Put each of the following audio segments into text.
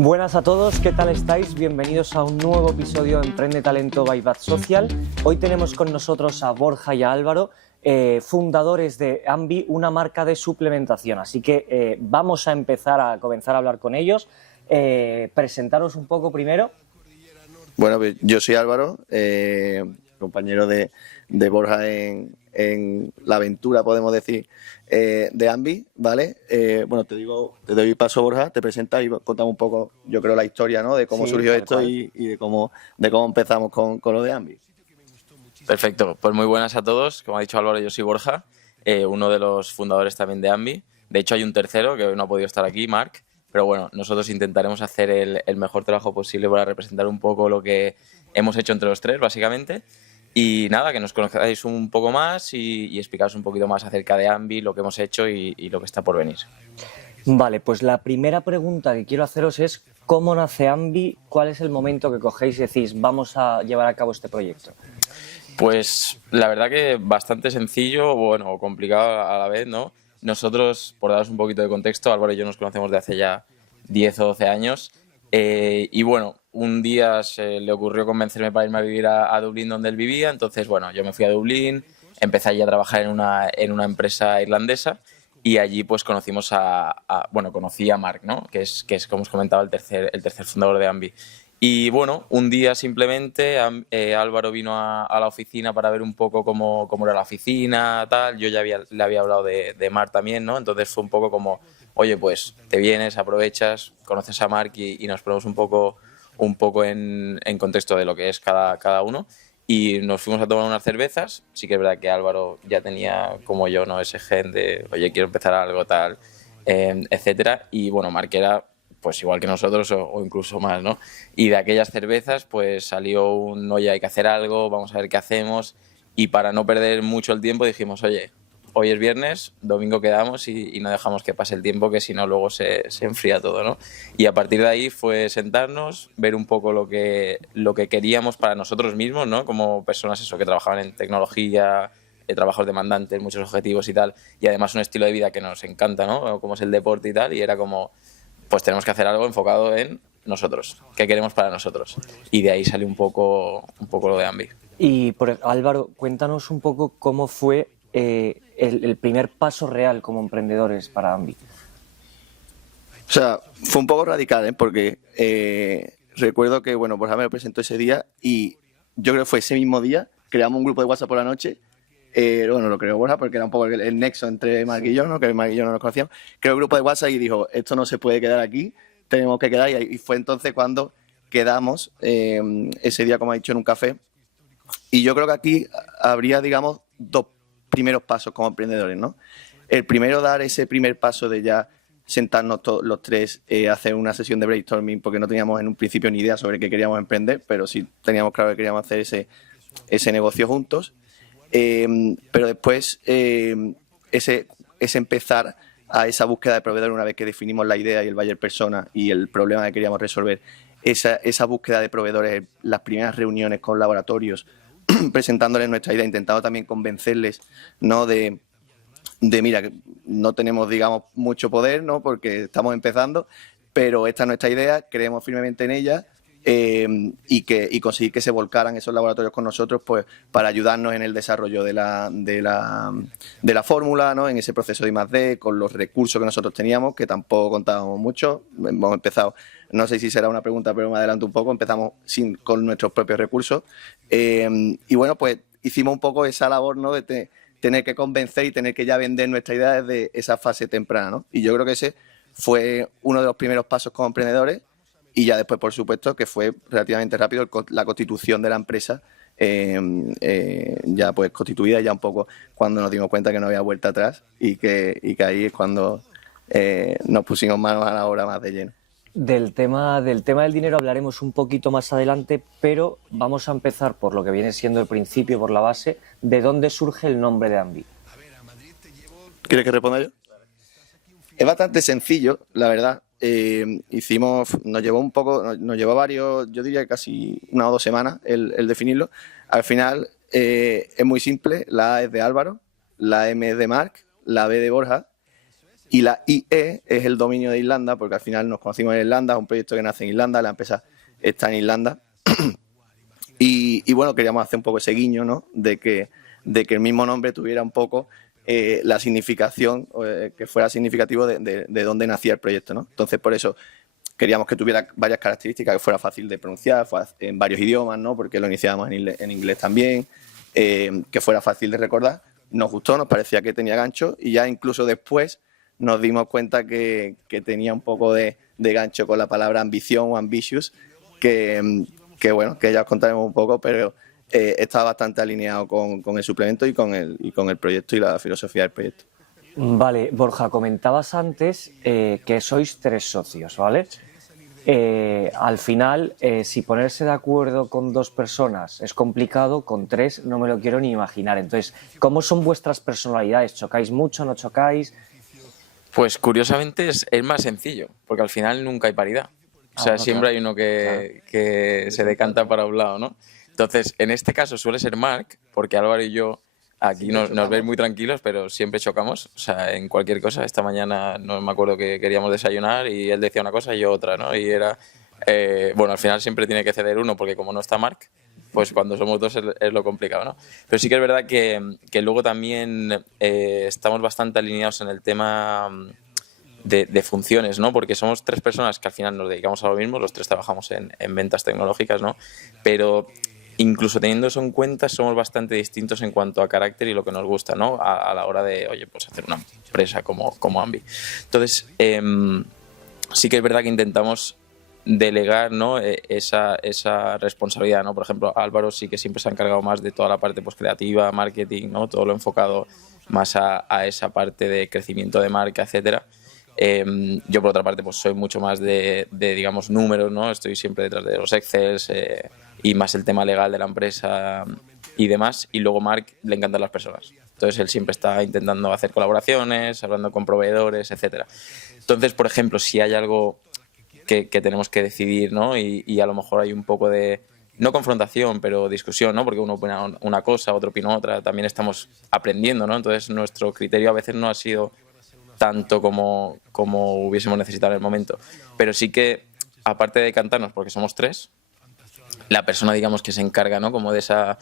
Buenas a todos, ¿qué tal estáis? Bienvenidos a un nuevo episodio de Emprende Talento by Bad Social. Hoy tenemos con nosotros a Borja y a Álvaro, fundadores de Ambi, una marca de suplementación. Así que vamos a comenzar a hablar con ellos. Presentaros un poco primero. Bueno, yo soy Álvaro, compañero de Borja en la aventura, podemos decir, de Ambi, ¿vale? Bueno, te doy paso, Borja, te presentas y contamos un poco, yo creo, la historia, ¿no? De cómo surgió esto y de cómo empezamos con lo de Ambi. Perfecto, pues muy buenas a todos. Como ha dicho Álvaro, yo soy Borja, uno de los fundadores también de Ambi. De hecho, hay un tercero que hoy no ha podido estar aquí, Marc. Pero bueno, nosotros intentaremos hacer el mejor trabajo posible para representar un poco lo que hemos hecho entre los tres, básicamente. Y nada, que nos conozcáis un poco más y explicaros un poquito más acerca de Ambi, lo que hemos hecho y lo que está por venir. Vale, pues la primera pregunta que quiero haceros es ¿cómo nace Ambi? ¿Cuál es el momento que cogéis y decís vamos a llevar a cabo este proyecto? Pues la verdad que bastante sencillo, bueno, complicado a la vez, ¿no? Nosotros, por daros un poquito de contexto, Álvaro y yo nos conocemos de hace ya 10 o 12 años y bueno, un día se le ocurrió convencerme para irme a vivir a Dublín donde él vivía, entonces bueno, yo me fui a Dublín, empecé allí a trabajar en una empresa irlandesa y allí pues conocí a Marc, ¿no? Que es como os comentaba el tercer fundador de Ambi. Y bueno, un día simplemente Álvaro vino a la oficina para ver un poco cómo era la oficina, tal. Yo ya le había hablado de Marc también, ¿no? Entonces fue un poco como, oye, pues te vienes, aprovechas, conoces a Marc y nos ponemos un poco en contexto de lo que es cada uno. Y nos fuimos a tomar unas cervezas. Sí que es verdad que Álvaro ya tenía, como yo, ¿no? Ese gen de, oye, quiero empezar algo tal, etcétera. Y bueno, Marc era pues igual que nosotros o incluso más, ¿no? Y de aquellas cervezas pues salió oye, hay que hacer algo, vamos a ver qué hacemos, y para no perder mucho el tiempo dijimos, oye, hoy es viernes, domingo quedamos y no dejamos que pase el tiempo, que si no luego se enfría todo, ¿no? Y a partir de ahí fue sentarnos, ver un poco lo que queríamos para nosotros mismos, ¿no? Como personas que trabajaban en tecnología, trabajos demandantes, muchos objetivos y tal, y además un estilo de vida que nos encanta, ¿no? Como es el deporte y tal, y era como, pues tenemos que hacer algo enfocado en nosotros, qué queremos para nosotros. Y de ahí sale un poco lo de Ambi. Y Álvaro, cuéntanos un poco cómo fue el primer paso real como emprendedores para Ambi. O sea, fue un poco radical, porque recuerdo que, bueno, Borja me lo presentó ese día y yo creo que fue ese mismo día, creamos un grupo de WhatsApp por la noche. Bueno, lo creó Borja porque era un poco el nexo entre Marc y yo, ¿no? Que Marc y yo no nos conocíamos. Creó el grupo de WhatsApp y dijo, esto no se puede quedar aquí, tenemos que quedar. Y fue entonces cuando quedamos ese día, como ha dicho, en un café. Y yo creo que aquí habría, digamos, dos primeros pasos como emprendedores, ¿no? El primero, dar ese primer paso de ya sentarnos los tres, hacer una sesión de brainstorming, porque no teníamos en un principio ni idea sobre qué queríamos emprender, pero sí teníamos claro que queríamos hacer ese negocio juntos. Pero después ese empezar a esa búsqueda de proveedor, una vez que definimos la idea y el buyer persona y el problema que queríamos resolver, esa búsqueda de proveedores, las primeras reuniones con laboratorios, presentándoles nuestra idea, intentando también convencerles, ¿no? de mira, que no tenemos, digamos, mucho poder, ¿no? Porque estamos empezando, pero esta es nuestra idea, creemos firmemente en ella. Y conseguir que se volcaran esos laboratorios con nosotros, pues para ayudarnos en el desarrollo de la fórmula, ¿no? En ese proceso de I+D, con los recursos que nosotros teníamos, que tampoco contábamos mucho. Hemos empezado, no sé si será una pregunta, pero me adelanto un poco, empezamos con nuestros propios recursos. Y bueno, pues hicimos un poco esa labor, ¿no? De tener que convencer y tener que ya vender nuestra idea desde esa fase temprana, ¿no? Y yo creo que ese fue uno de los primeros pasos como emprendedores. Y ya después, por supuesto, que fue relativamente rápido la constitución de la empresa, ya pues constituida, ya un poco cuando nos dimos cuenta que no había vuelta atrás y que ahí es cuando nos pusimos manos a la obra más de lleno. Del tema del dinero hablaremos un poquito más adelante, pero vamos a empezar por lo que viene siendo el principio, por la base. ¿De dónde surge el nombre de Ambi? ¿Quieres que responda yo? Es bastante sencillo, la verdad. Nos llevó varios, yo diría casi 1 o 2 semanas el definirlo. Al final es muy simple, la A es de Álvaro, la M es de Marc, la B de Borja Y la IE es el dominio de Irlanda, porque al final nos conocimos en Irlanda, es un proyecto que nace en Irlanda, la empresa está en Irlanda. Y bueno, queríamos hacer un poco ese guiño, ¿no? De que el mismo nombre tuviera un poco la significación, que fuera significativo de dónde nacía el proyecto, ¿no? Entonces, por eso queríamos que tuviera varias características, que fuera fácil de pronunciar, en varios idiomas, ¿no? Porque lo iniciábamos en inglés también, que fuera fácil de recordar. Nos gustó, nos parecía que tenía gancho, y ya incluso después nos dimos cuenta que tenía un poco de gancho con la palabra ambición o ambitious, que bueno, que ya os contaremos un poco, pero está bastante alineado con el suplemento y con el proyecto y la filosofía del proyecto. Vale, Borja, comentabas antes que sois 3 socios, ¿vale? Al final, si ponerse de acuerdo con 2 personas es complicado, con 3 no me lo quiero ni imaginar. Entonces, ¿cómo son vuestras personalidades? ¿Chocáis mucho, no chocáis? Pues curiosamente es más sencillo, porque al final nunca hay paridad. O sea, siempre hay uno que se decanta para un lado, ¿no? Entonces, en este caso suele ser Marc, porque Álvaro y yo aquí nos ven muy tranquilos, pero siempre chocamos. O sea, en cualquier cosa. Esta mañana no me acuerdo que queríamos desayunar y él decía una cosa y yo otra, ¿no? Y era... bueno, al final siempre tiene que ceder uno, porque como no está Marc, pues cuando somos 2 es lo complicado, ¿no? Pero sí que es verdad que luego también estamos bastante alineados en el tema de funciones, ¿no? Porque somos 3 personas que al final nos dedicamos a lo mismo, los 3 trabajamos en ventas tecnológicas, ¿no? Pero incluso teniendo eso en cuenta, somos bastante distintos en cuanto a carácter y lo que nos gusta, ¿no? A la hora de, oye, pues hacer una empresa como Ambi. Entonces, sí que es verdad que intentamos delegar, ¿no? esa responsabilidad, ¿no? Por ejemplo, Álvaro sí que siempre se ha encargado más de toda la parte pues, creativa, marketing, ¿no? Todo lo enfocado más a esa parte de crecimiento de marca, etcétera. Yo por otra parte pues soy mucho más de digamos números, ¿no? Estoy siempre detrás de los Excels y más el tema legal de la empresa y demás. Y luego Marc le encantan las personas. Entonces él siempre está intentando hacer colaboraciones, hablando con proveedores, etcétera. Entonces, por ejemplo, si hay algo que tenemos que decidir, ¿no? Y a lo mejor hay un poco de, no confrontación, pero discusión, ¿no? Porque uno opina una cosa, otro opina otra, también estamos aprendiendo, ¿no? Entonces nuestro criterio a veces no ha sido tanto como hubiésemos necesitado en el momento. Pero sí que, aparte de cantarnos, porque somos 3, la persona, digamos, que se encarga, ¿no? Como de esa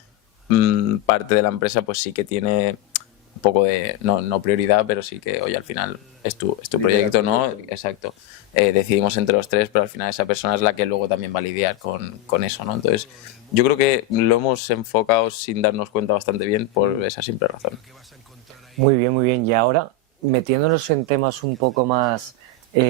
parte de la empresa, pues sí que tiene un poco de, no prioridad, pero sí que, oye, al final es tu proyecto, ¿no? Exacto. Decidimos entre los 3, pero al final esa persona es la que luego también va a lidiar con eso, ¿no? Entonces, yo creo que lo hemos enfocado sin darnos cuenta bastante bien por esa simple razón. Muy bien, muy bien. Y ahora, metiéndonos en temas un poco más, ¿cómo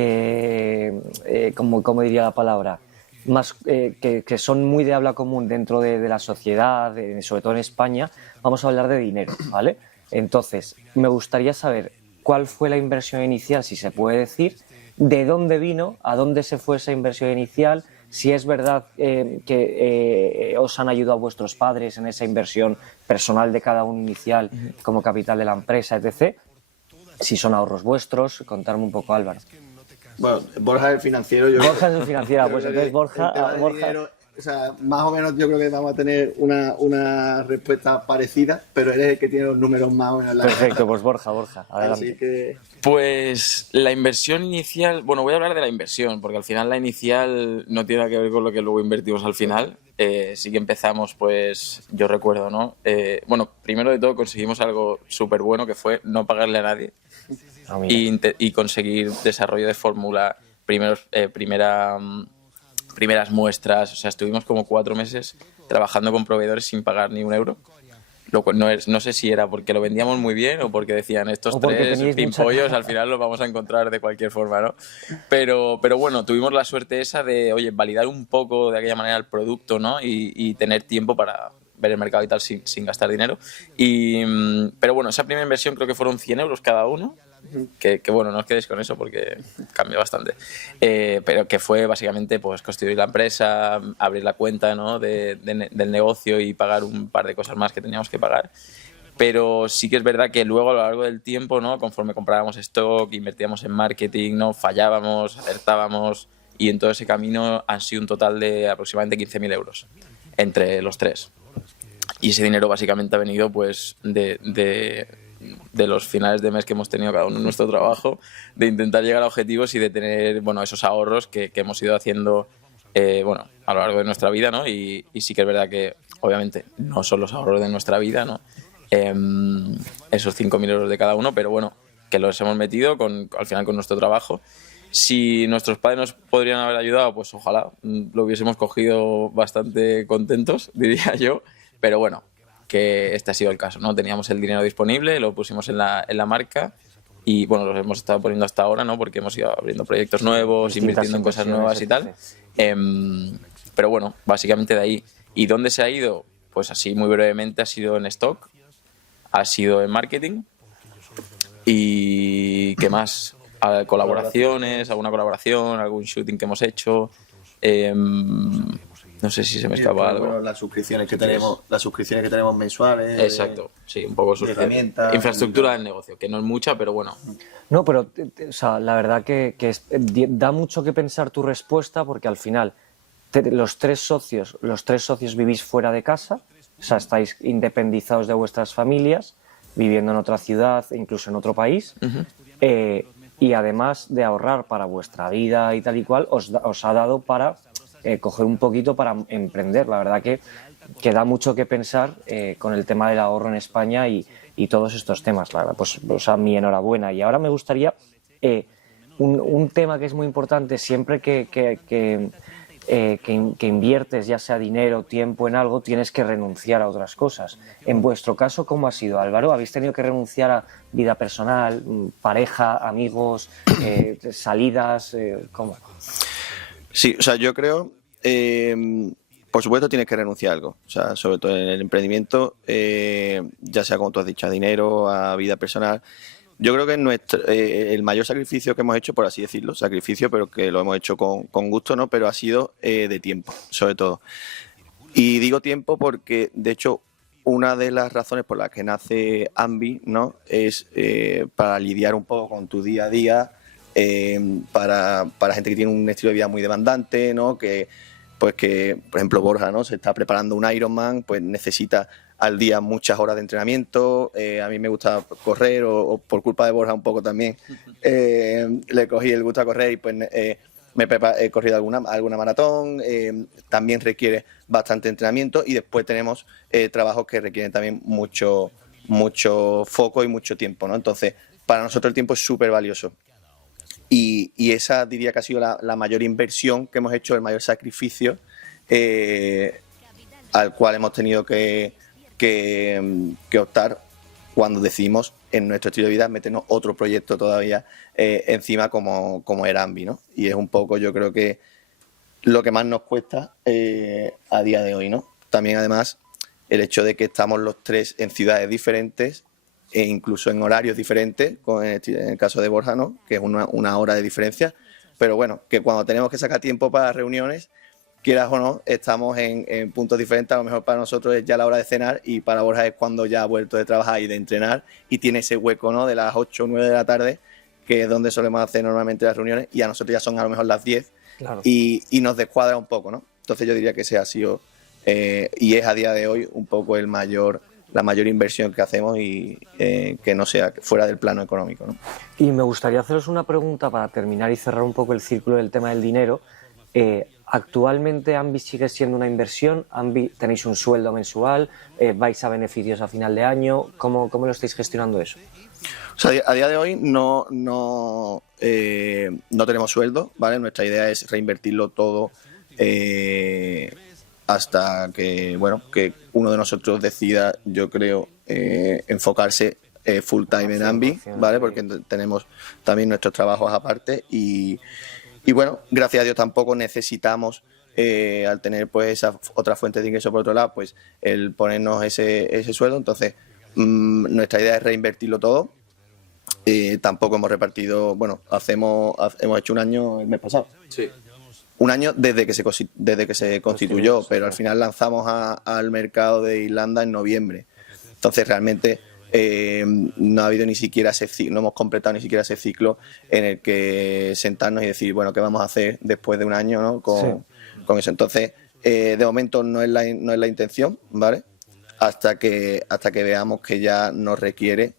diría la palabra? Más que son muy de habla común dentro de la sociedad, sobre todo en España, vamos a hablar de dinero, ¿vale? Entonces, me gustaría saber cuál fue la inversión inicial, si se puede decir, de dónde vino, a dónde se fue esa inversión inicial, si es verdad que os han ayudado vuestros padres en esa inversión personal de cada uno inicial como capital de la empresa, etc. Si son ahorros vuestros, contarme un poco, Álvaro. Bueno, Borja es el financiero. Borja es el financiero, pues entonces Borja... Dinero, o sea, más o menos yo creo que vamos a tener una respuesta parecida, pero él es el que tiene los números más o menos. Perfecto, pues Borja, adelante. Así que... Pues la inversión inicial, bueno, voy a hablar de la inversión, porque al final la inicial no tiene nada que ver con lo que luego invertimos al final. Sí que empezamos, pues, yo recuerdo, ¿no? Bueno, primero de todo conseguimos algo súper bueno, que fue no pagarle a nadie y conseguir desarrollo de fórmula, primeras muestras. O sea, estuvimos como 4 meses trabajando con proveedores sin pagar ni un euro. Lo cual no sé si era porque lo vendíamos muy bien o porque decían estos 3 pimpollos al final los vamos a encontrar de cualquier forma, ¿no? Pero bueno, tuvimos la suerte esa de, oye, validar un poco de aquella manera el producto, ¿no? Y tener tiempo para ver el mercado y tal sin gastar dinero. Pero bueno, esa primera inversión creo que fueron 100 euros cada uno. Que bueno, no os quedéis con eso porque cambia bastante, pero que fue básicamente pues constituir la empresa, abrir la cuenta, ¿no? del negocio y pagar un par de cosas más que teníamos que pagar. Pero sí que es verdad que luego a lo largo del tiempo, ¿no? Conforme comprábamos stock, invertíamos en marketing, ¿no? Fallábamos, acertábamos, y en todo ese camino han sido un total de aproximadamente 15.000 euros entre los 3. Y ese dinero básicamente ha venido pues de de los finales de mes que hemos tenido cada uno en nuestro trabajo, de intentar llegar a objetivos y de tener, bueno, esos ahorros que hemos ido haciendo, bueno, a lo largo de nuestra vida, ¿no? Y sí que es verdad que, obviamente, no son los ahorros de nuestra vida, ¿no? Esos 5.000 euros de cada uno, pero bueno, que los hemos metido al final con nuestro trabajo. Si nuestros padres nos podrían haber ayudado, pues ojalá lo hubiésemos cogido bastante contentos, diría yo, pero bueno, que este ha sido el caso, ¿no? Teníamos el dinero disponible, lo pusimos en la marca y bueno, los hemos estado poniendo hasta ahora, ¿no? Porque hemos ido abriendo proyectos nuevos, invirtiendo en cosas nuevas y tal. Pero bueno, básicamente de ahí. ¿Y dónde se ha ido? Pues así muy brevemente ha sido en stock, ha sido en marketing y ¿qué más? Colaboraciones, alguna colaboración, algún shooting que hemos hecho. No sé si se me escapa algo. Bueno, las suscripciones que tenemos mensuales. Exacto, sí, un poco herramientas. Infraestructura del negocio, que no es mucha, pero bueno. No, pero o sea, la verdad que da mucho que pensar tu respuesta, porque al final los tres socios vivís fuera de casa, o sea, estáis independizados de vuestras familias, viviendo en otra ciudad, incluso en otro país. Y además de ahorrar para vuestra vida y tal y cual, os ha dado para coger un poquito para emprender. La verdad que da mucho que pensar con el tema del ahorro en España y todos estos temas. La verdad, pues, o sea, mi enhorabuena. Y ahora me gustaría un tema que es muy importante siempre que inviertes, ya sea dinero, tiempo en algo, tienes que renunciar a otras cosas. En vuestro caso, ¿cómo ha sido, Álvaro? ¿Habéis tenido que renunciar a vida personal, pareja, amigos, salidas? ¿Cómo? Sí, o sea, yo creo, por supuesto tienes que renunciar a algo, o sea, sobre todo en el emprendimiento, ya sea como tú has dicho, a dinero, a vida personal. Yo creo que el mayor sacrificio que hemos hecho, por así decirlo, sacrificio, pero que lo hemos hecho con gusto, ¿no? Pero ha sido de tiempo, sobre todo. Y digo tiempo porque, de hecho, una de las razones por las que nace Ambi, ¿no? Es para lidiar un poco con tu día a día, para gente que tiene un estilo de vida muy demandante, ¿no? Pues que, por ejemplo, Borja, ¿no? Se está preparando un Ironman, pues necesita al día muchas horas de entrenamiento. A mí me gusta correr, o por culpa de Borja un poco también, le cogí el gusto a correr y pues he corrido alguna maratón. También requiere bastante entrenamiento y después tenemos trabajos que requieren también mucho foco y mucho tiempo, ¿no? Entonces, para nosotros el tiempo es súper valioso. Y esa diría que ha sido la mayor inversión que hemos hecho, el mayor sacrificio al cual hemos tenido que optar cuando decidimos en nuestro estilo de vida meternos otro proyecto todavía encima como era Ambi, ¿no? Y es un poco, yo creo que lo que más nos cuesta a día de hoy, ¿no? También además el hecho de que estamos los tres en ciudades diferentes e incluso en horarios diferentes, en el caso de Borja, ¿no? Que es una hora de diferencia, pero bueno, que cuando tenemos que sacar tiempo para reuniones, quieras o no, estamos en puntos diferentes. A lo mejor para nosotros es ya la hora de cenar y para Borja es cuando ya ha vuelto de trabajar y de entrenar y tiene ese hueco, ¿no? De las 8 o 9 de la tarde, que es donde solemos hacer normalmente las reuniones, y a nosotros ya son a lo mejor las 10. Claro. Y nos descuadra un poco, ¿no? Entonces yo diría que ese ha sido y es a día de hoy un poco la mayor inversión que hacemos y que no sea fuera del plano económico, ¿no? Y me gustaría haceros una pregunta para terminar y cerrar un poco el círculo del tema del dinero. ¿Actualmente Ambi sigue siendo una inversión? ¿Ambi tenéis un sueldo mensual? ¿Vais a beneficios a final de año? ¿Cómo lo estáis gestionando eso? O sea, a día de hoy no tenemos sueldo, ¿vale? Nuestra idea es reinvertirlo todo hasta que uno de nosotros decida, yo creo, enfocarse full time en Ambi, ¿vale? Porque tenemos también nuestros trabajos aparte y bueno, gracias a Dios tampoco necesitamos, al tener pues esa otra fuente de ingreso por otro lado, pues el ponernos ese sueldo. Entonces, nuestra idea es reinvertirlo todo. Tampoco hemos repartido, hemos hecho un año el mes pasado. Sí. Un año desde que se constituyó, pero al final lanzamos al mercado de Irlanda en noviembre. Entonces realmente no ha habido ni siquiera ese ciclo, no hemos completado ni siquiera ese ciclo en el que sentarnos y decir, bueno, ¿qué vamos a hacer después de un año, ¿no? con eso? Entonces, de momento no es la intención, ¿vale? Hasta que veamos que ya nos requiere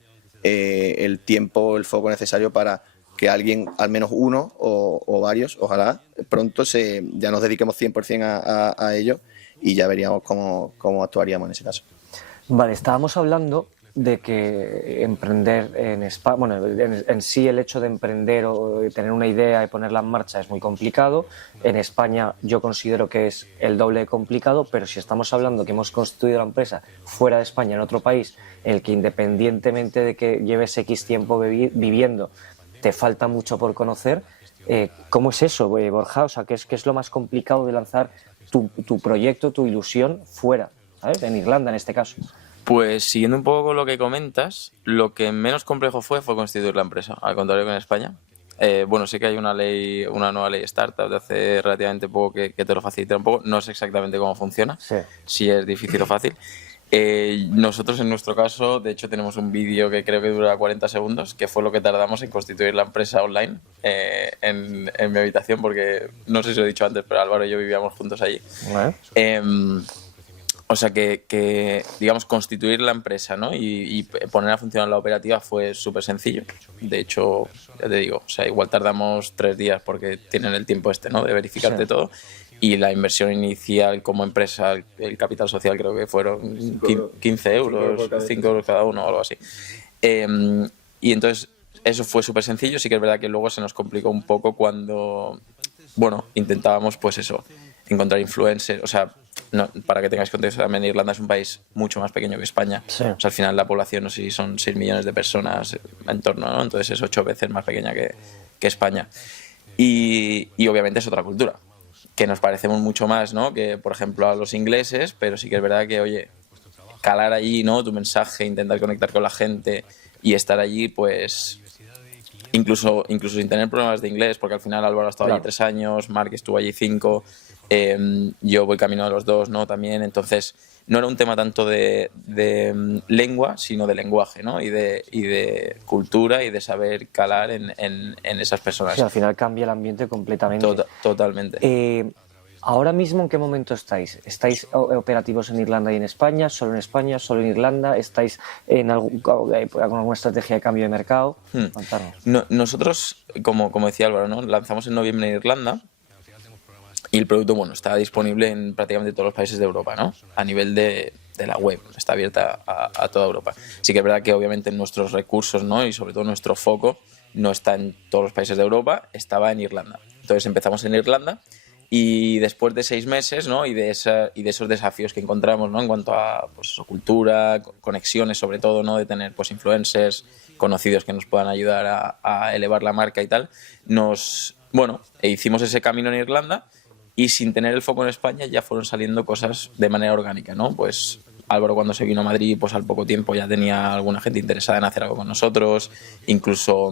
el tiempo, el foco necesario para que alguien, al menos uno o varios, ojalá pronto ya nos dediquemos 100% a ello y ya veríamos cómo actuaríamos en ese caso. Vale, estábamos hablando de que emprender en España, bueno, en sí el hecho de emprender o de tener una idea y ponerla en marcha es muy complicado. En España yo considero que es el doble de complicado, pero si estamos hablando que hemos constituido la empresa fuera de España, en otro país, en el que independientemente de que lleves X tiempo viviendo, te falta mucho por conocer, ¿cómo es eso, Borja? O sea, ¿qué es lo más complicado de lanzar tu proyecto, tu ilusión fuera, ¿sabes? En Irlanda, en este caso. Pues siguiendo un poco con lo que comentas, lo que menos complejo fue constituir la empresa, al contrario que en España. Bueno, sí que hay una nueva ley startup de hace relativamente poco que te lo facilita un poco. No sé exactamente cómo funciona, Sí. si es difícil o fácil. Nosotros en nuestro caso, de hecho, tenemos un vídeo que creo que dura 40 segundos, que fue lo que tardamos en constituir la empresa online en mi habitación, porque no sé si lo he dicho antes, pero Álvaro y yo vivíamos juntos allí. O sea que, digamos, constituir la empresa, ¿no? y poner a funcionar la operativa fue súper sencillo. De hecho, ya te digo, o sea, igual tardamos 3 días porque tienen el tiempo ¿no? De verificarte todo. Y la inversión inicial como empresa, el capital social creo que fueron 15 euros, 5 euros cada uno o algo así. Y entonces eso fue súper sencillo. Sí que es verdad que luego se nos complicó un poco cuando, bueno, intentábamos pues eso, encontrar influencers, o sea, no, para que tengáis contexto, también Irlanda es un país mucho más pequeño que España. Sí. O sea, al final la población, no sé si son 6 millones de personas en torno, ¿no? Entonces es 8 veces más pequeña que España. Y obviamente es otra cultura, que nos parecemos mucho más, ¿no? Que, por ejemplo, a los ingleses, pero sí que es verdad que, oye, calar allí, ¿no? Tu mensaje, intentar conectar con la gente y estar allí, pues incluso sin tener problemas de inglés, porque al final Álvaro ha estado allí 3 años, Marc estuvo allí 5, yo voy camino de los 2, ¿no? También, entonces no era un tema tanto de lengua, sino de lenguaje, ¿no? Y de cultura y de saber calar en esas personas. Sí, al final cambia el ambiente completamente. Totalmente. ¿Ahora mismo en qué momento estáis? ¿Estáis operativos en Irlanda y en España? ¿Solo en España? ¿Solo en Irlanda? ¿Estáis con alguna estrategia de cambio de mercado? Nosotros, como decía Álvaro, ¿no? Lanzamos en noviembre en Irlanda y el producto, bueno, está disponible en prácticamente todos los países de Europa, ¿no? A nivel de la web, está abierta a toda Europa. Sí que es verdad que obviamente nuestros recursos, ¿no? Y sobre todo nuestro foco no está en todos los países de Europa, estaba en Irlanda. Entonces empezamos en Irlanda. Y después de 6 meses, ¿no? y de esos desafíos que encontramos, ¿no? En cuanto a pues, cultura, conexiones sobre todo, ¿no? De tener pues, influencers conocidos que nos puedan ayudar a elevar la marca y tal, hicimos ese camino en Irlanda y sin tener el foco en España ya fueron saliendo cosas de manera orgánica, ¿no? Pues Álvaro cuando se vino a Madrid, pues al poco tiempo ya tenía alguna gente interesada en hacer algo con nosotros, incluso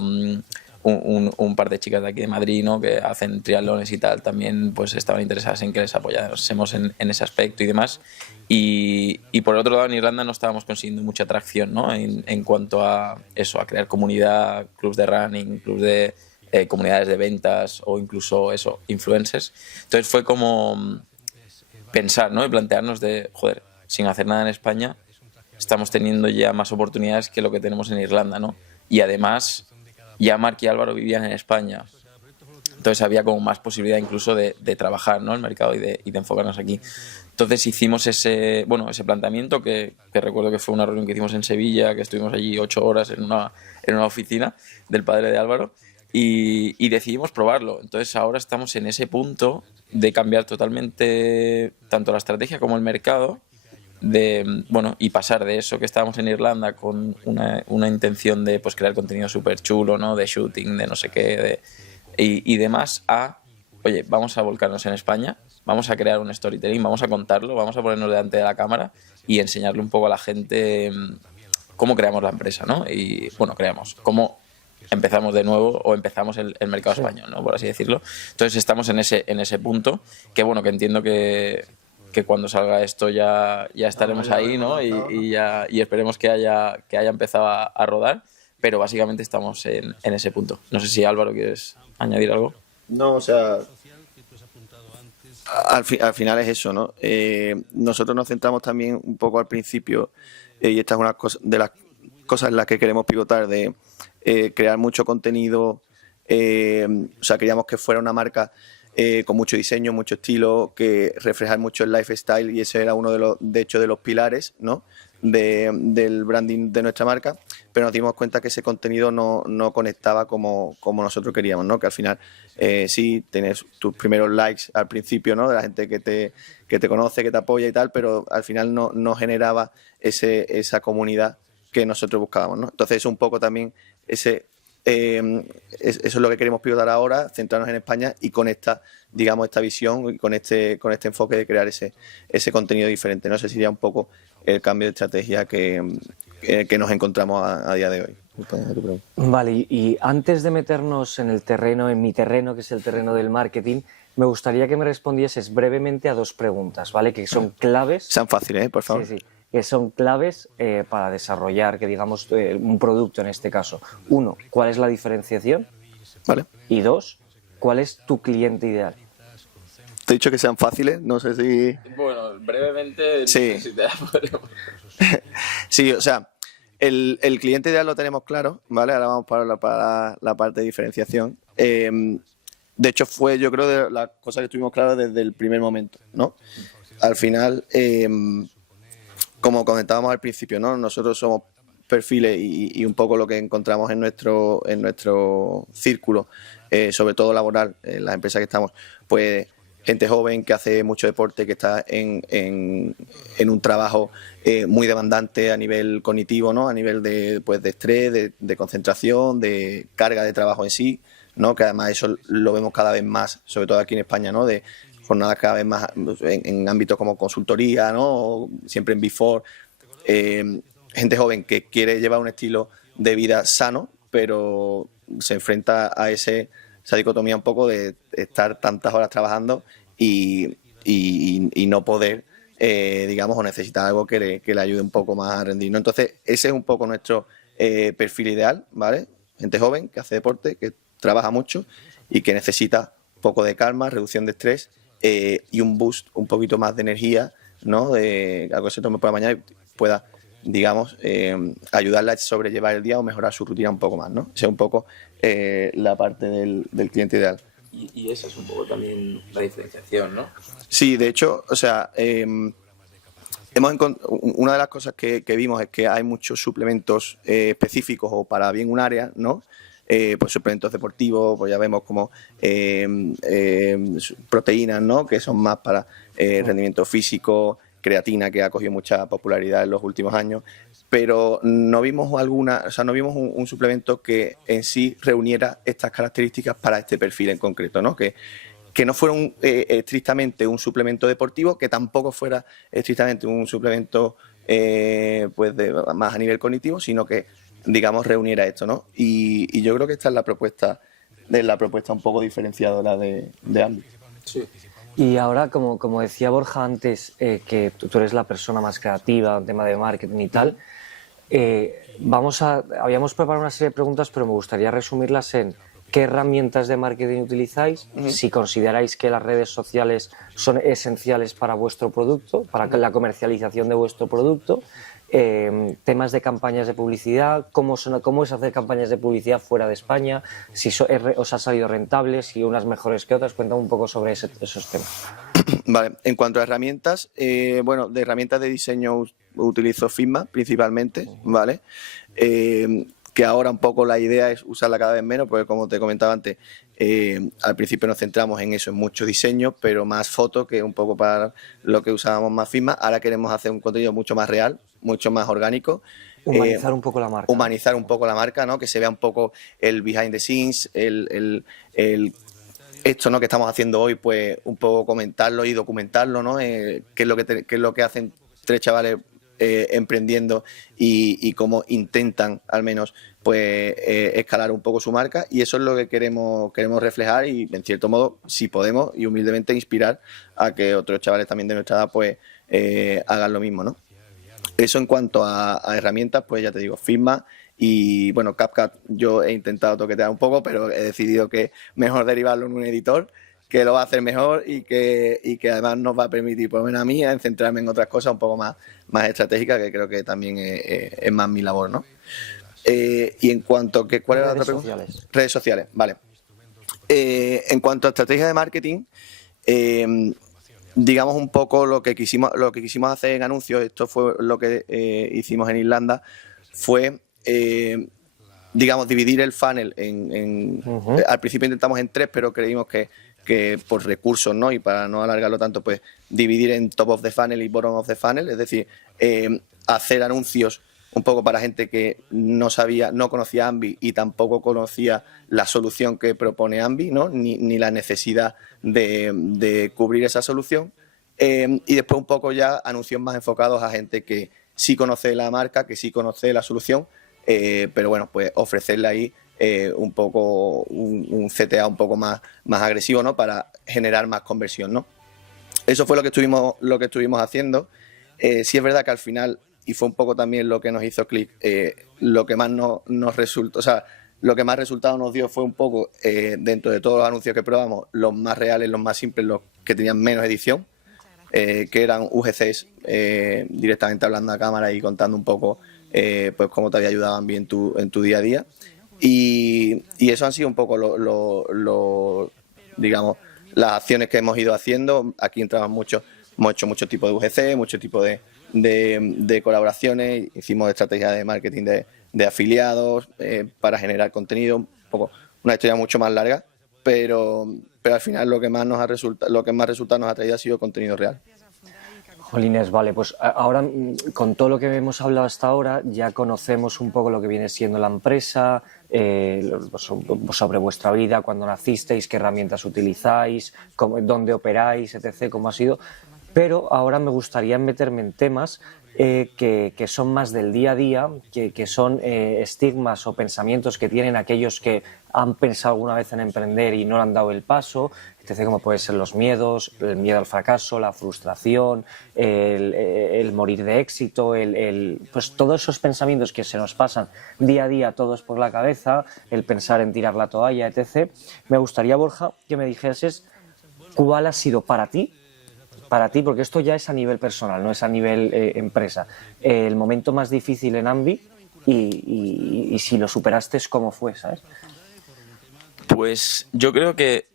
un par de chicas de aquí de Madrid, ¿no? Que hacen triatlones y tal, también pues estaban interesadas en que les apoyásemos en ese aspecto y demás. Y por el otro lado, en Irlanda no estábamos consiguiendo mucha atracción, ¿no? En cuanto a eso, a crear comunidad, clubs de running, clubs de comunidades de ventas o incluso eso, influencers. Entonces fue como pensar, ¿no? Y plantearnos de, joder, sin hacer nada en España, estamos teniendo ya más oportunidades que lo que tenemos en Irlanda, ¿no? Y además ya Marc y Álvaro vivían en España, entonces había como más posibilidad incluso de trabajar, ¿no? El mercado y de enfocarnos aquí. Entonces hicimos ese planteamiento que recuerdo que fue una reunión que hicimos en Sevilla, que estuvimos allí 8 horas en una oficina del padre de Álvaro y decidimos probarlo. Entonces ahora estamos en ese punto de cambiar totalmente tanto la estrategia como el mercado, y pasar de eso que estábamos en Irlanda con una intención de pues crear contenido súper chulo, ¿no? De shooting, de no sé qué, y demás, a, oye, vamos a volcarnos en España, vamos a crear un storytelling, vamos a contarlo, vamos a ponernos delante de la cámara y enseñarle un poco a la gente cómo creamos la empresa, ¿no? Y, cómo empezamos de nuevo o empezamos el mercado español, ¿no? Por así decirlo. Entonces estamos en ese punto que entiendo que cuando salga esto ya estaremos ahí, ¿no? Y esperemos que haya empezado a rodar, pero básicamente estamos en ese punto. No sé si Álvaro quieres añadir algo. No, o sea, al final es eso, ¿no? Nosotros nos centramos también un poco al principio, y esta es una cosa de las cosas en las que queremos pivotar, de crear mucho contenido, o sea, queríamos que fuera una marca con mucho diseño, mucho estilo, que reflejara mucho el lifestyle, y ese era uno de los pilares, ¿no?, del branding de nuestra marca, pero nos dimos cuenta que ese contenido no conectaba como nosotros queríamos, ¿no? Que al final sí tienes tus primeros likes al principio, ¿no?, de la gente que te conoce, que te apoya y tal, pero al final no generaba esa comunidad que nosotros buscábamos, ¿no? Entonces es un poco también eso es lo que queremos pivotar ahora, centrarnos en España y con esta visión y con este enfoque de crear ese contenido diferente. No sé si sería un poco el cambio de estrategia que nos encontramos a día de hoy. Vale, y antes de meternos en mi terreno, que es el terreno del marketing, me gustaría que me respondieses brevemente a 2 preguntas, ¿vale? Que son claves. Sean fáciles, por favor. Sí, que son claves para desarrollar, que digamos, un producto en este caso. 1, ¿cuál es la diferenciación? Vale. Y 2, ¿cuál es tu cliente ideal? Te he dicho que sean fáciles, no sé si... Bueno, brevemente, sí. No sé si te la podemos... Sí, o sea, el cliente ideal lo tenemos claro, ¿vale? Ahora vamos para la parte de diferenciación. De hecho, fue, yo creo, de las cosas que estuvimos claros desde el primer momento, ¿no? Al final, como comentábamos al principio, ¿no?, nosotros somos perfiles y un poco lo que encontramos en nuestro círculo, sobre todo laboral, en las empresas que estamos, pues gente joven que hace mucho deporte, que está en un trabajo muy demandante a nivel cognitivo, ¿no?, a nivel de estrés, de concentración, de carga de trabajo en sí, ¿no?, que además eso lo vemos cada vez más, sobre todo aquí en España, ¿no?, de jornadas cada vez más en ámbitos como consultoría, ¿no?, o siempre en Big Four. Gente joven que quiere llevar un estilo de vida sano, pero se enfrenta a esa dicotomía un poco de estar tantas horas trabajando y no poder, digamos, o necesitar algo que le ayude un poco más a rendir, ¿no? Entonces, ese es un poco nuestro perfil ideal, ¿vale? Gente joven que hace deporte, que trabaja mucho y que necesita un poco de calma, reducción de estrés y un boost, un poquito más de energía, ¿no?, de algo que se tome por la mañana y pueda, digamos, ayudarla a sobrellevar el día o mejorar su rutina un poco más, ¿no? Esa es un poco la parte del cliente ideal. Y esa es un poco también la diferenciación, ¿no? Sí, de hecho, o sea, una de las cosas que vimos es que hay muchos suplementos específicos o para bien un área, ¿no? Pues suplementos deportivos, pues ya vemos como proteínas, ¿no?, que son más para rendimiento físico, creatina, que ha cogido mucha popularidad en los últimos años, pero no vimos un suplemento que en sí reuniera estas características para este perfil en concreto, ¿no?, que no fuera estrictamente un suplemento deportivo, que tampoco fuera estrictamente un suplemento pues más a nivel cognitivo, sino que, digamos, reuniera esto, ¿no? Y yo creo que esta es la propuesta un poco diferenciadora de Ambi. Sí. Y ahora, como decía Borja antes, que tú eres la persona más creativa en tema de marketing y tal, habíamos preparado una serie de preguntas, pero me gustaría resumirlas en qué herramientas de marketing utilizáis, si consideráis que las redes sociales son esenciales para vuestro producto, para la comercialización de vuestro producto, temas de campañas de publicidad, cómo es hacer campañas de publicidad fuera de España, si os ha salido rentable, si unas mejores que otras. Cuéntame un poco sobre esos temas. Vale, en cuanto a herramientas, bueno, de herramientas de diseño utilizo Figma principalmente, ¿vale? Que ahora un poco la idea es usarla cada vez menos, porque como te comentaba antes, al principio nos centramos en eso, en mucho diseño, pero más foto, que un poco para lo que usábamos más Figma. Ahora queremos hacer un contenido mucho más real, mucho más orgánico. Humanizar un poco la marca. Humanizar un poco la marca, ¿no? Que se vea un poco el behind the scenes, esto, ¿no?, que estamos haciendo hoy, pues un poco comentarlo y documentarlo, ¿no? Qué es lo que hacen 3 chavales emprendiendo y cómo intentan al menos pues escalar un poco su marca, y eso es lo que queremos reflejar y, en cierto modo, si podemos, y humildemente inspirar a que otros chavales también de nuestra edad pues hagan lo mismo, ¿no? Eso en cuanto a herramientas, pues ya te digo, Figma. Y bueno, CapCut yo he intentado toquetear un poco, pero he decidido que mejor derivarlo en un editor que lo va a hacer mejor y que además nos va a permitir, por lo menos a mí, en centrarme en otras cosas un poco más estratégicas, que creo que también es más mi labor, ¿no? Y en cuanto a ¿cuál era la otra pregunta? Redes sociales. Redes sociales, vale. En cuanto a estrategia de marketing, digamos un poco lo que quisimos hacer en anuncios, esto fue lo que hicimos en Irlanda, fue digamos dividir el funnel al principio intentamos en 3, pero creímos que por recursos, ¿no? Y para no alargarlo tanto, pues dividir en top of the funnel y bottom of the funnel, es decir, hacer anuncios un poco para gente que no conocía Ambi y tampoco conocía la solución que propone Ambi, ¿no? Ni la necesidad de cubrir esa solución. Y después un poco ya anuncios más enfocados a gente que sí conoce la marca, que sí conoce la solución, pero bueno, pues ofrecerle ahí un poco un CTA un poco más agresivo, ¿no? Para generar más conversión, ¿no? Eso fue lo que estuvimos haciendo. Sí es verdad que al final, y fue un poco también lo que nos hizo clic, lo que más nos resultó, o sea, lo que más resultado nos dio fue un poco, dentro de todos los anuncios que probamos, los más reales, los más simples, los que tenían menos edición, que eran UGCs, directamente hablando a cámara y contando un poco pues cómo te había ayudado Ambi en tu día a día. Y eso han sido un poco digamos, las acciones que hemos ido haciendo. Aquí entraban hemos hecho muchos tipos de UGC, muchos tipos de colaboraciones, hicimos estrategias de marketing de afiliados para generar contenido, un poco una historia mucho más larga, pero al final lo que más resultado nos ha traído ha sido contenido real. Jolines, vale, pues ahora con todo lo que hemos hablado hasta ahora ya conocemos un poco lo que viene siendo la empresa, sobre vuestra vida, cuando nacisteis, qué herramientas utilizáis, dónde operáis, etc., cómo ha sido. Pero ahora me gustaría meterme en temas que son más del día a día, que son estigmas o pensamientos que tienen aquellos que han pensado alguna vez en emprender y no le han dado el paso, etc., como pueden ser los miedos, el miedo al fracaso, la frustración, el morir de éxito, pues todos esos pensamientos que se nos pasan día a día todos por la cabeza, el pensar en tirar la toalla, etc. Me gustaría, Borja, que me dijeses cuál ha sido para ti, porque esto ya es a nivel personal, no es a nivel empresa, el momento más difícil en Ambi y si lo superaste, ¿cómo fue, sabes? Pues yo creo que,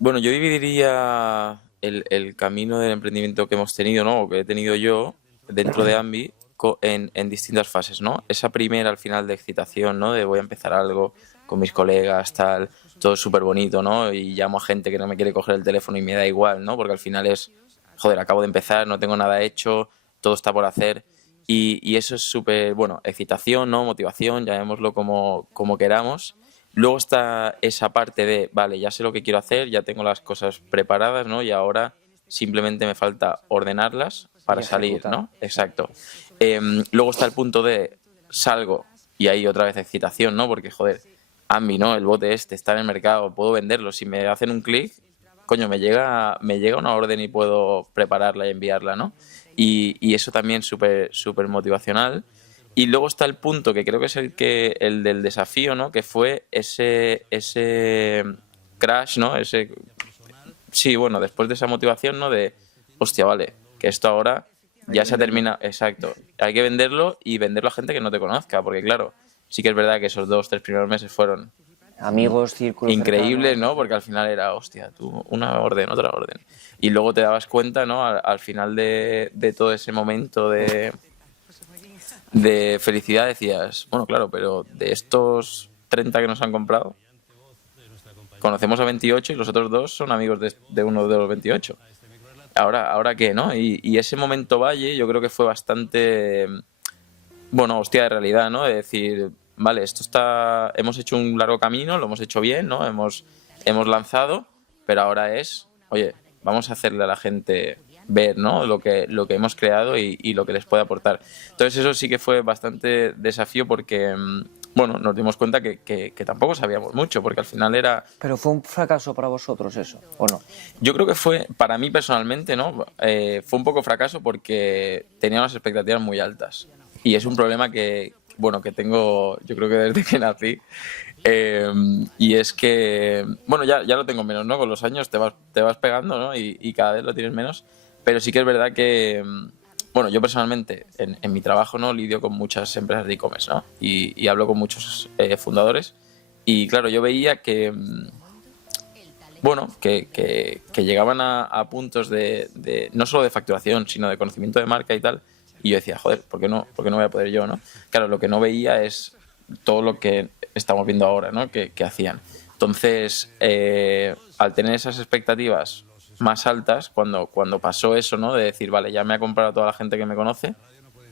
bueno, yo dividiría el camino del emprendimiento que hemos tenido, ¿no? O que he tenido yo dentro de Ambi en distintas fases, ¿no? Esa primera al final de excitación, ¿no? De voy a empezar algo con mis colegas, tal, todo súper bonito, ¿no? Y llamo a gente que no me quiere coger el teléfono y me da igual, ¿no? Porque al final es, joder, acabo de empezar, no tengo nada hecho, todo está por hacer. Y eso es súper, bueno, excitación, ¿no? Motivación, llamémoslo como queramos. Luego está esa parte de, vale, ya sé lo que quiero hacer, ya tengo las cosas preparadas, ¿no? Y ahora simplemente me falta ordenarlas para salir, ¿no? Exacto. Luego está el punto de salgo y ahí otra vez excitación, ¿no? Porque, joder, Ambi, ¿no? El bote está en el mercado, puedo venderlo. Si me hacen un clic, coño, me llega una orden y puedo prepararla y enviarla, ¿no? Y eso también súper motivacional. Y luego está el punto que creo que es el del desafío, ¿no? Que fue ese crash, ¿no? Sí, bueno, después de esa motivación, ¿no? De, hostia, vale, que esto ahora ya se ha terminado. Exacto. Hay que venderlo y venderlo a gente que no te conozca, porque claro, sí que es verdad que esos 2-3 primeros meses fueron amigos, círculos increíbles, cercanos, ¿no? Porque al final era, hostia, tú, una orden, otra orden. Y luego te dabas cuenta, ¿no? Al final de todo ese momento de felicidad decías, bueno, claro, pero de estos 30 que nos han comprado, conocemos a 28 y los otros 2 son amigos de uno de los 28. ¿Ahora qué, no? Y ese momento valle yo creo que fue bastante, bueno, hostia de realidad, ¿no? De decir, vale, hemos hecho un largo camino, lo hemos hecho bien, ¿no? Hemos lanzado, pero ahora es, oye, vamos a hacerle a la gente ver, ¿no? Lo que hemos creado y lo que les puede aportar. Entonces eso sí que fue bastante desafío porque, bueno, nos dimos cuenta que tampoco sabíamos mucho, porque al final era... ¿Pero fue un fracaso para vosotros eso, o no? Yo creo que fue, para mí personalmente, ¿no? Fue un poco fracaso porque tenía unas expectativas muy altas. Y es un problema que tengo, yo creo que desde que nací, Y es que, bueno, ya lo tengo menos, ¿no? Con los años te vas pegando, ¿no? Y cada vez lo tienes menos. Pero sí que es verdad que, bueno, yo personalmente en mi trabajo, ¿no? Lidio con muchas empresas de e-commerce, ¿no? Y hablo con muchos fundadores. Y claro, yo veía que, bueno, que llegaban a puntos de no solo de facturación, sino de conocimiento de marca y tal. Y yo decía, joder, ¿por qué no voy a poder yo, no? Claro, lo que no veía es todo lo que estamos viendo ahora, ¿no? Que hacían. Entonces, al tener esas expectativas más altas, cuando pasó eso, ¿no? De decir, vale, ya me ha comprado toda la gente que me conoce,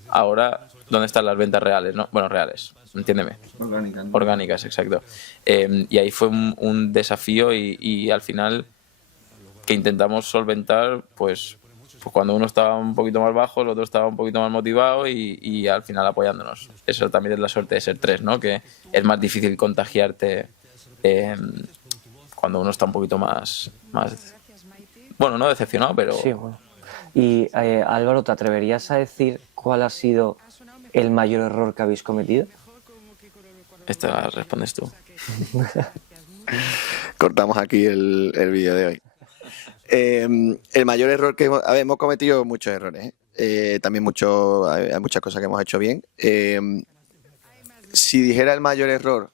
ahora, ¿dónde están las ventas reales, no? Bueno, reales, entiéndeme. Orgánicas. Orgánicas, exacto. Y ahí fue un desafío y al final que intentamos solventar, pues cuando uno estaba un poquito más bajo, el otro estaba un poquito más motivado y al final apoyándonos. Eso también es la suerte de ser tres, ¿no? Que es más difícil contagiarte cuando uno está un poquito más bueno, no decepcionado, pero... Sí, bueno. Y Álvaro, ¿te atreverías a decir cuál ha sido el mayor error que habéis cometido? Esta la respondes tú. Cortamos aquí el vídeo de hoy. El mayor error que hemos cometido muchos errores, también hay muchas cosas que hemos hecho bien. Si dijera el mayor error,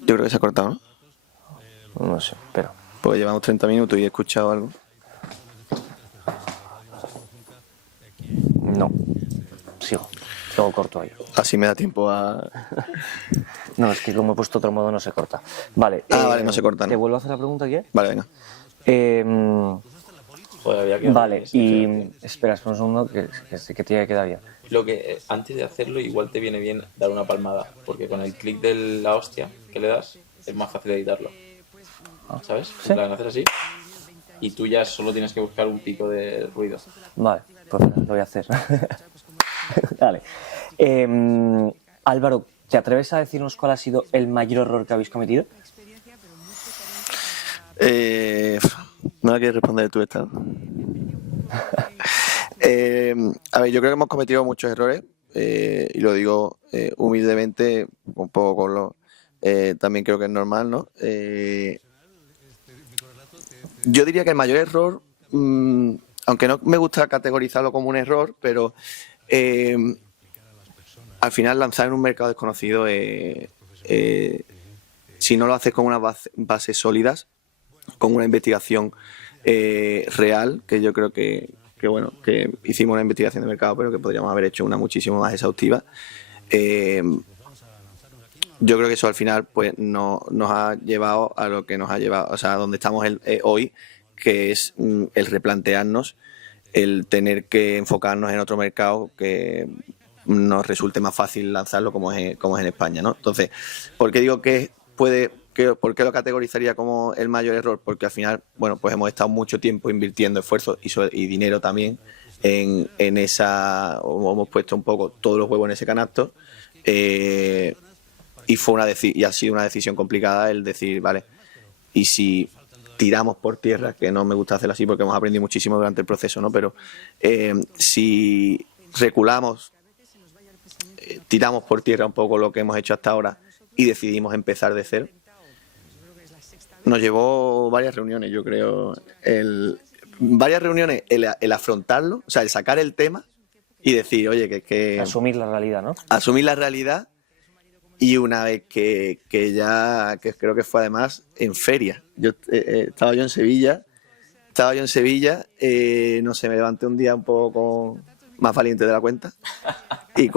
yo creo que se ha cortado, ¿no? No sé, pero... Pues llevamos 30 minutos y he escuchado algo. No, sigo corto ahí. Así me da tiempo a... No, es que como he puesto otro modo no se corta. Vale. Vale, no se corta, ¿no? ¿Te vuelvo a hacer la pregunta, ¿qué? Vale, venga. Joder, había quedado Vale, bien, y espera un segundo que tiene que quedar bien. Lo que antes de hacerlo igual te viene bien dar una palmada, porque con el clic de la hostia que le das es más fácil editarlo. ¿Sabes? ¿Sí? En plan, hacer así y tú ya solo tienes que buscar un pico de ruido. Vale, pues lo voy a hacer. Vale. Álvaro, ¿te atreves a decirnos cuál ha sido el mayor error que habéis cometido? ¿No la quieres responder tú esta? A ver, yo creo que hemos cometido muchos errores y lo digo humildemente, un poco con lo... también creo que es normal, ¿no? Yo diría que el mayor error, aunque no me gusta categorizarlo como un error, pero al final lanzar en un mercado desconocido, si no lo haces con unas bases sólidas, con una investigación real, que yo creo que hicimos una investigación de mercado, pero que podríamos haber hecho una muchísimo más exhaustiva. Yo creo que eso al final pues nos ha llevado a lo que nos ha llevado, o sea, a donde estamos hoy, que es el replantearnos, el tener que enfocarnos en otro mercado que nos resulte más fácil lanzarlo como es en España, ¿no? Entonces, ¿por qué digo por qué lo categorizaría como el mayor error? Porque al final, bueno, pues hemos estado mucho tiempo invirtiendo esfuerzos y dinero también en esa, o hemos puesto un poco todos los huevos en ese canasto. Y ha sido una decisión complicada el decir, vale, y si tiramos por tierra, que no me gusta hacerlo así porque hemos aprendido muchísimo durante el proceso, ¿no? Pero si reculamos, tiramos por tierra un poco lo que hemos hecho hasta ahora y decidimos empezar de cero, nos llevó varias reuniones, yo creo, el afrontarlo, o sea, el sacar el tema y decir, oye, que Asumir la realidad, ¿no? asumir la realidad. Y una vez que creo que fue además en feria. Estaba yo en Sevilla, no sé, me levanté un día un poco más valiente de la cuenta. Y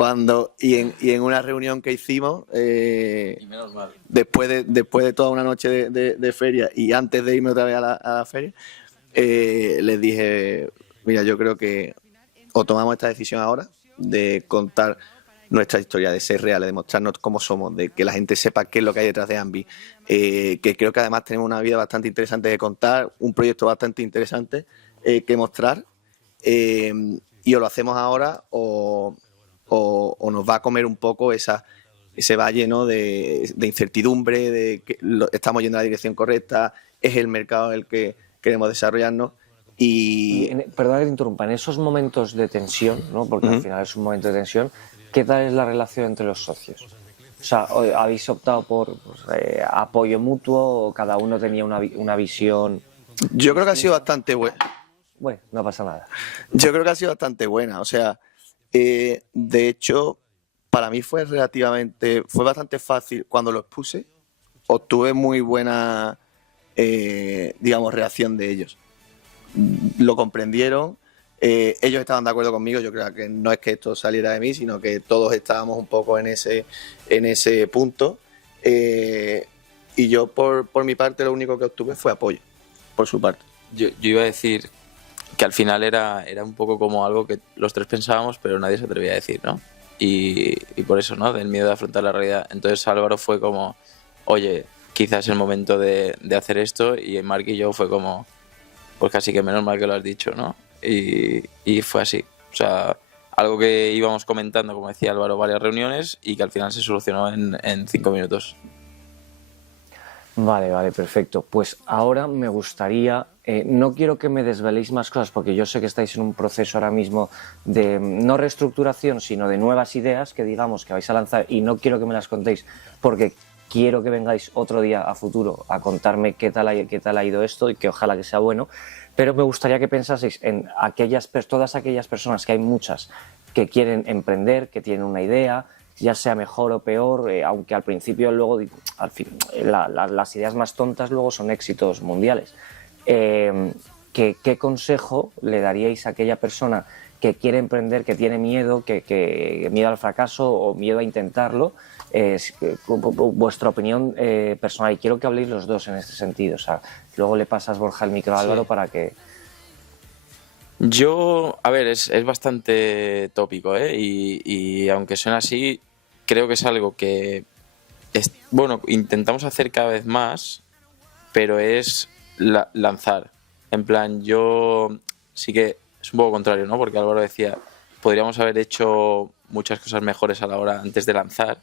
en una reunión que hicimos, Y menos mal. después de toda una noche de feria y antes de irme otra vez a la feria, les dije, mira, yo creo que o tomamos esta decisión ahora de contar nuestra historia, de ser reales, de mostrarnos cómo somos, de que la gente sepa qué es lo que hay detrás de Ambi, que creo que además tenemos una vida bastante interesante de contar, un proyecto bastante interesante que mostrar, y o lo hacemos ahora o nos va a comer un poco ese valle, ¿no? de incertidumbre, de que estamos yendo en la dirección correcta, es el mercado en el que queremos desarrollarnos. Perdona que te interrumpa, en esos momentos de tensión, ¿no? Porque al final es un momento de tensión, ¿qué tal es la relación entre los socios? O sea, ¿habéis optado por apoyo mutuo o cada uno tenía una visión? Yo creo que ha sido bastante buena. Bueno, no pasa nada. Yo creo que ha sido bastante buena. O sea, de hecho, para mí fue bastante fácil cuando lo expuse. Obtuve muy buena, digamos, reacción de ellos. Lo comprendieron, ellos estaban de acuerdo conmigo. Yo creo que no es que esto saliera de mí, sino que todos estábamos un poco en ese punto. Y yo, por mi parte, lo único que obtuve fue apoyo, por su parte. Yo iba a decir que al final era un poco como algo que los tres pensábamos, pero nadie se atrevía a decir, ¿no? Y por eso, ¿no? Del miedo de afrontar la realidad. Entonces Álvaro fue como, oye, quizás es el momento de hacer esto, y Marc y yo fue como, pues casi que menos mal que lo has dicho, ¿no? Y fue así. O sea, algo que íbamos comentando, como decía Álvaro, varias reuniones, y que al final se solucionó en 5 minutos. Vale, perfecto. Pues ahora me gustaría, no quiero que me desveléis más cosas porque yo sé que estáis en un proceso ahora mismo de no reestructuración, sino de nuevas ideas que digamos que vais a lanzar, y no quiero que me las contéis porque quiero que vengáis otro día a futuro a contarme qué tal ha ido esto y que ojalá que sea bueno, pero me gustaría que pensaseis en todas aquellas personas, que hay muchas, que quieren emprender, que tienen una idea, ya sea mejor o peor, aunque al principio luego, al fin, las ideas más tontas luego son éxitos mundiales. ¿Qué consejo le daríais a aquella persona que quiere emprender, que tiene miedo, que miedo al fracaso o miedo a intentarlo? Vuestra opinión personal, y quiero que habléis los dos en este sentido. O sea, luego le pasas, Borja, el micro a Álvaro para que... Yo, a ver, es bastante tópico, ¿eh? Y aunque suene así, creo que es algo que, bueno, intentamos hacer cada vez más, pero es lanzar. En plan, yo sí que es un poco contrario, ¿no? Porque Álvaro decía, podríamos haber hecho muchas cosas mejores a la hora antes de lanzar,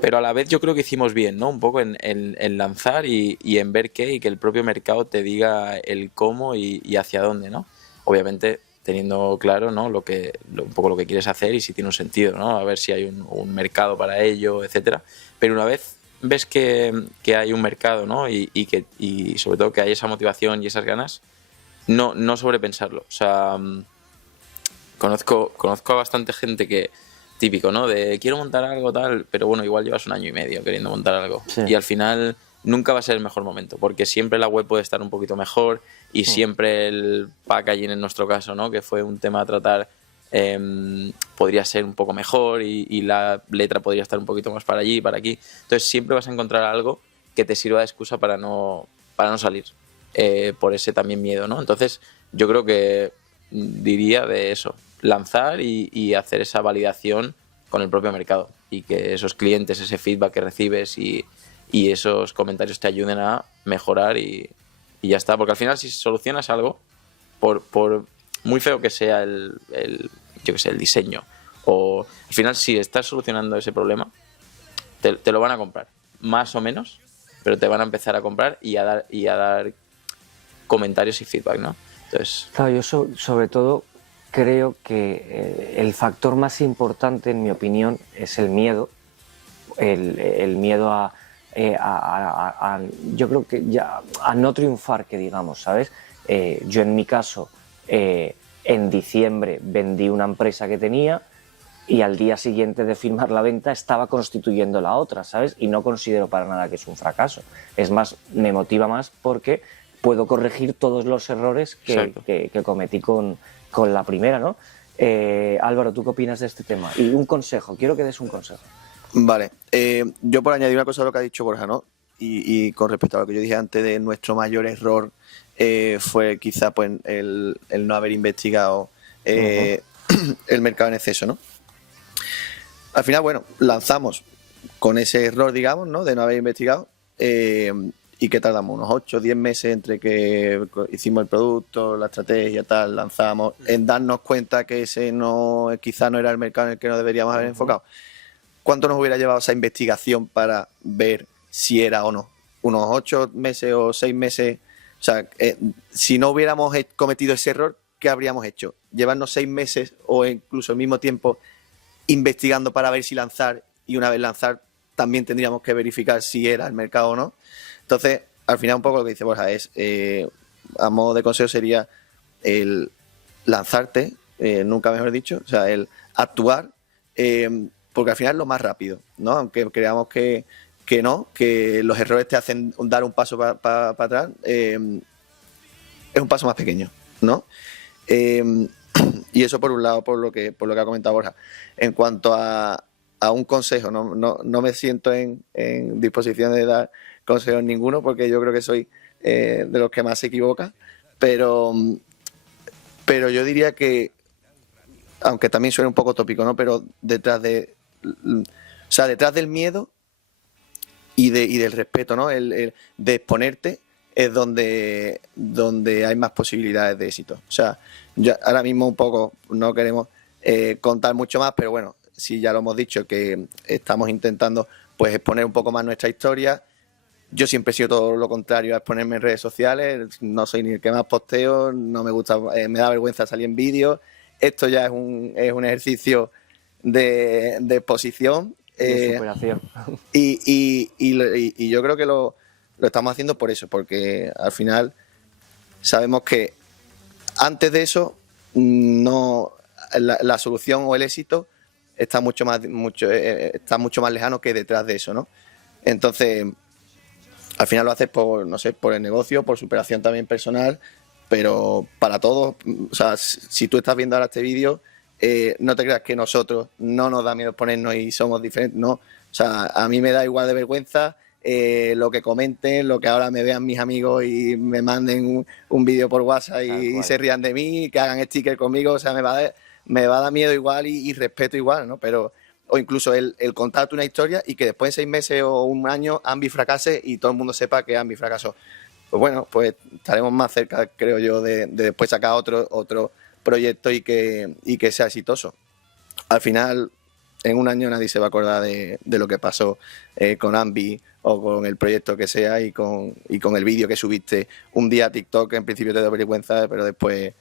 pero a la vez yo creo que hicimos bien, ¿no? Un poco en lanzar y en ver qué, y que el propio mercado te diga el cómo y hacia dónde, ¿no? Obviamente teniendo claro, ¿no? Un poco lo que quieres hacer y si tiene un sentido, ¿no? A ver si hay un mercado para ello, etcétera. Pero una vez ves que hay un mercado, ¿no? Y sobre todo que hay esa motivación y esas ganas, no sobrepensarlo. O sea, conozco a bastante gente que, típico, ¿no? De quiero montar algo tal, pero bueno, igual llevas 1 año y medio queriendo montar algo. Sí. Y al final nunca va a ser el mejor momento, porque siempre la web puede estar un poquito mejor y siempre el packaging, en nuestro caso, ¿no? Que fue un tema a tratar, podría ser un poco mejor y la letra podría estar un poquito más para allí, para aquí. Entonces siempre vas a encontrar algo que te sirva de excusa para no salir, por ese también miedo, ¿no? Entonces yo creo que diría de eso, lanzar y hacer esa validación con el propio mercado, y que esos clientes, ese feedback que recibes y esos comentarios te ayuden a mejorar y ya está. Porque al final, si solucionas algo, por muy feo que sea el diseño, o al final si estás solucionando ese problema, te lo van a comprar, más o menos, pero te van a empezar a comprar y a dar comentarios y feedback, ¿no? Entonces, claro, yo sobre todo creo que el factor más importante, en mi opinión, es el miedo. El miedo a yo creo que ya a no triunfar, que digamos, ¿sabes? Yo en mi caso, en diciembre vendí una empresa que tenía y al día siguiente de firmar la venta estaba constituyendo la otra, ¿sabes? Y no considero para nada que es un fracaso. Es más, me motiva más porque puedo corregir todos los errores que cometí con la primera, ¿no? Álvaro, ¿tú qué opinas de este tema? Y un consejo, quiero que des un consejo. Vale, yo por añadir una cosa a lo que ha dicho Borja, ¿no? Y con respecto a lo que yo dije antes de nuestro mayor error, fue quizá pues el no haber investigado el mercado en exceso, ¿no? Al final, bueno, lanzamos con ese error, digamos, ¿no? De no haber investigado, y que tardamos unos 8 o 10 meses entre que hicimos el producto, la estrategia, tal, lanzamos, en darnos cuenta que ese quizá no era el mercado en el que nos deberíamos haber enfocado. ¿Cuánto nos hubiera llevado esa investigación para ver si era o no? ¿Unos 8 meses o 6 meses? O sea, si no hubiéramos cometido ese error, ¿qué habríamos hecho? ¿Llevarnos 6 meses o incluso el mismo tiempo investigando para ver si lanzar y una vez lanzar también tendríamos que verificar si era el mercado o no. Entonces, al final un poco lo que dice Borja es, a modo de consejo sería el lanzarte, nunca mejor dicho, o sea, el actuar, porque al final es lo más rápido, ¿no? Aunque creamos que no, que los errores te hacen dar un paso para atrás, es un paso más pequeño, ¿no? Y eso por un lado, por lo que ha comentado Borja. En cuanto a un consejo, no me siento en disposición de dar consejos ninguno, porque yo creo que soy de los que más se equivoca, pero yo diría que, aunque también suena un poco tópico, ¿no? Pero detrás del miedo y del respeto, ¿no? El de exponerte es donde hay más posibilidades de éxito. O sea, ahora mismo un poco no queremos contar mucho más, pero bueno, sí, ya lo hemos dicho, que estamos intentando pues exponer un poco más nuestra historia. Yo siempre he sido todo lo contrario a exponerme en redes sociales, no soy ni el que más posteo, no me gusta, me da vergüenza salir en vídeos. Esto ya es un ejercicio de exposición. De superación. Y yo creo que lo estamos haciendo por eso, porque al final sabemos que antes de eso no la solución o el éxito está mucho más lejano que detrás de eso, ¿no? Entonces, al final lo haces por el negocio, por superación también personal, pero para todos. O sea, si tú estás viendo ahora este vídeo, no te creas que nosotros no nos da miedo ponernos y somos diferentes, no. O sea, a mí me da igual de vergüenza lo que comenten, lo que ahora me vean mis amigos y me manden un vídeo por WhatsApp y se rían de mí, que hagan sticker conmigo. O sea, me va a dar miedo igual y respeto igual, ¿no? Pero, o incluso el contarte una historia y que después de 6 meses o un año Ambi fracase y todo el mundo sepa que Ambi fracasó. Pues bueno, pues estaremos más cerca, creo yo, de después sacar otro proyecto y que sea exitoso. Al final, en un año nadie se va a acordar de lo que pasó con Ambi o con el proyecto que sea y con el vídeo que subiste un día a TikTok, que en principio te da vergüenza, pero después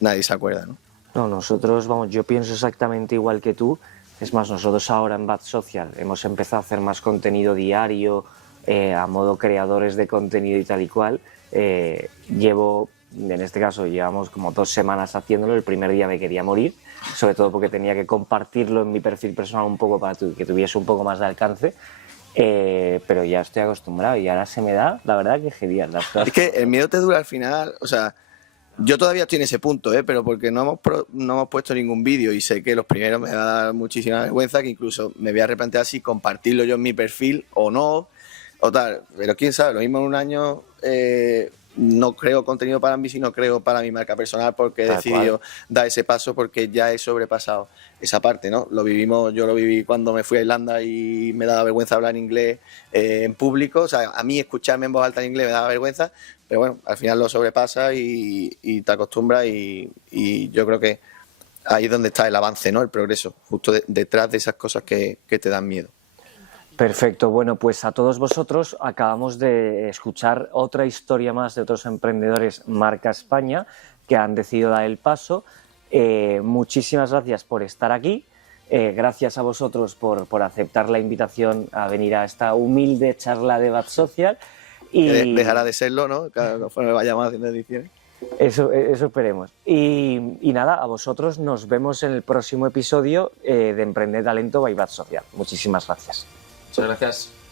nadie se acuerda, ¿no? No, nosotros, yo pienso exactamente igual que tú. Es más, nosotros ahora en Bad Social hemos empezado a hacer más contenido diario, a modo creadores de contenido y tal y cual. En este caso, llevamos como 2 semanas haciéndolo. El primer día me quería morir, sobre todo porque tenía que compartirlo en mi perfil personal un poco para que tuviese un poco más de alcance. Pero ya estoy acostumbrado y ahora se me da, la verdad, que genial. Es que el miedo te dura al final, o sea, yo todavía estoy en ese punto, pero porque no hemos puesto ningún vídeo y sé que los primeros me va a dar muchísima vergüenza, que incluso me voy a replantear si compartirlo yo en mi perfil o no, o tal. Pero quién sabe, lo mismo en un año no creo contenido para mí, sino creo para mi marca personal, porque he decidido dar ese paso, porque ya he sobrepasado esa parte, ¿no? Yo lo viví cuando me fui a Irlanda y me daba vergüenza hablar en inglés en público. O sea, a mí escucharme en voz alta en inglés me daba vergüenza, pero bueno, al final lo sobrepasas y te acostumbras y yo creo que ahí es donde está el avance, ¿no? El progreso, justo detrás de esas cosas que te dan miedo. Perfecto, bueno, pues a todos vosotros acabamos de escuchar otra historia más de otros emprendedores marca España que han decidido dar el paso. Muchísimas gracias por estar aquí, gracias a vosotros por aceptar la invitación a venir a esta humilde charla de Bad Social. Y dejará de serlo, ¿no? Conforme vayamos haciendo ediciones. Eso esperemos. Y nada, a vosotros nos vemos en el próximo episodio de Emprende Talento by Bad Social. Muchísimas gracias. Muchas gracias.